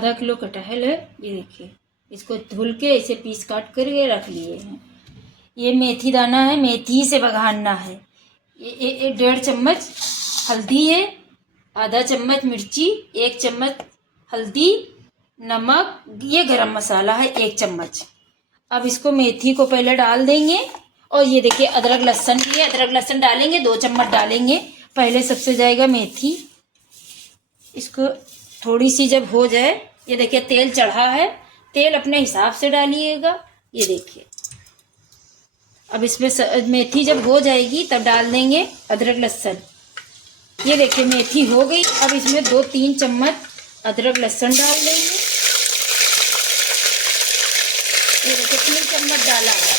आधा किलो कटहल है, ये देखिए। इसको धुल के इसे पीस काट करके रख लिए हैं। ये मेथी दाना है, मेथी से बघारना है। ये 1.5 चम्मच हल्दी है, आधा चम्मच मिर्ची, 1 चम्मच हल्दी, नमक, ये गरम मसाला है 1 चम्मच। अब इसको मेथी को पहले डाल देंगे। और ये देखिए अदरक लहसुन भी है, अदरक लहसुन डालेंगे, 2 चम्मच डालेंगे। पहले सबसे जाएगा मेथी। इसको थोड़ी सी जब हो जाए, ये देखिए तेल चढ़ा है, तेल अपने हिसाब से डालिएगा। ये देखिए अब इसमें मेथी जब हो जाएगी तब डाल देंगे अदरक लहसुन। ये देखिए मेथी हो गई। अब इसमें 2-3 चम्मच अदरक लहसुन डाल देंगे। ये देखिए 3 चम्मच डाला है।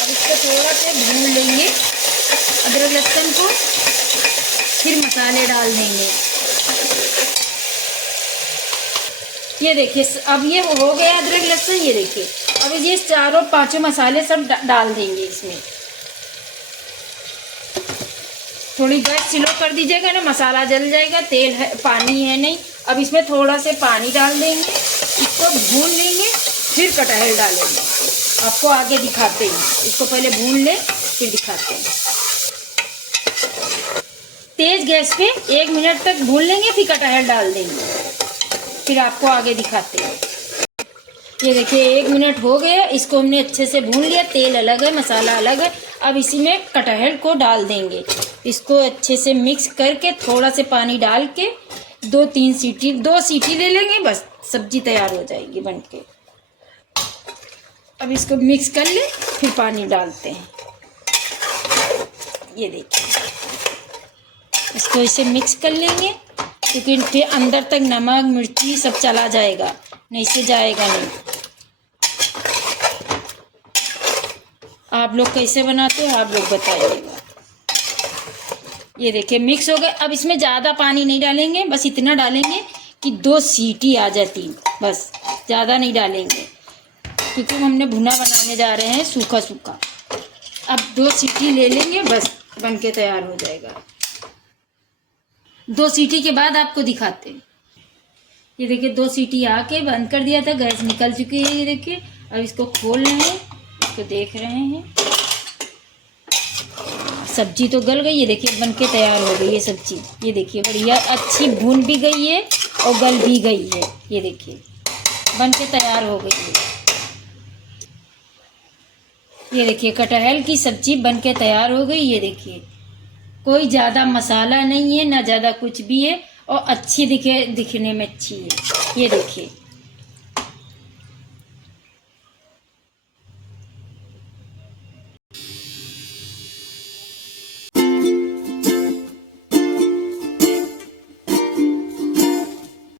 अब इसको थोड़ा सा भून लेंगे अदरक लहसुन को, फिर मसाले डाल देंगे। ये देखिए अब ये हो गया अदरक लहसुन। ये देखिए अब ये 4-5 मसाले सब डाल देंगे इसमें। थोड़ी गैस स्लो कर दीजिएगा ना, मसाला जल जाएगा, तेल है, पानी है नहीं। अब इसमें थोड़ा से पानी डाल देंगे, इसको भून लेंगे, फिर कटहल डालेंगे। आपको आगे दिखाते हैं, इसको पहले भून ले फिर दिखाते हैं। तेज गैस पे 1 मिनट तक भून लेंगे, फिर कटहल डाल देंगे, फिर आपको आगे दिखाते हैं। ये देखिए 1 मिनट हो गया, इसको हमने अच्छे से भून लिया। तेल अलग है, मसाला अलग है। अब इसी में कटहल को डाल देंगे, इसको अच्छे से मिक्स करके थोड़ा से पानी डाल के 2 सीटी ले लेंगे, बस सब्जी तैयार हो जाएगी बनके। अब इसको मिक्स कर ले, फिर पानी डालते हैं। ये देखिए इसको इसे मिक्स कर लेंगे, क्योंकि फिर अंदर तक नमक मिर्ची सब चला जाएगा, नहीं से जाएगा नहीं। आप लोग कैसे बनाते हो आप लोग बताइएगा। ये देखिए मिक्स हो गए। अब इसमें ज़्यादा पानी नहीं डालेंगे, बस इतना डालेंगे कि 2 सीटी आ जाती, बस ज़्यादा नहीं डालेंगे, क्योंकि हमने भुना बनाने जा रहे हैं सूखा सूखा। अब 2 सीटी ले लेंगे, बस बनके तैयार हो जाएगा। 2 सीटी के बाद आपको दिखाते हैं। ये देखिए 2 सीटी आके बंद कर दिया था, गैस निकल चुकी है। ये देखिए अब इसको खोल रहे हैं, इसको देख रहे हैं। सब्जी तो गल गई, ये देखिए बनके तैयार हो गई है सब्जी। ये देखिए बढ़िया अच्छी भून भी गई है और गल भी गई है। ये देखिए बनके तैयार हो गई है। ये देखिए कटहल की सब्जी बनके तैयार हो गई। ये देखिए कोई ज़्यादा मसाला नहीं है, ना ज़्यादा कुछ भी है, और अच्छी दिखने में अच्छी है। ये देखिए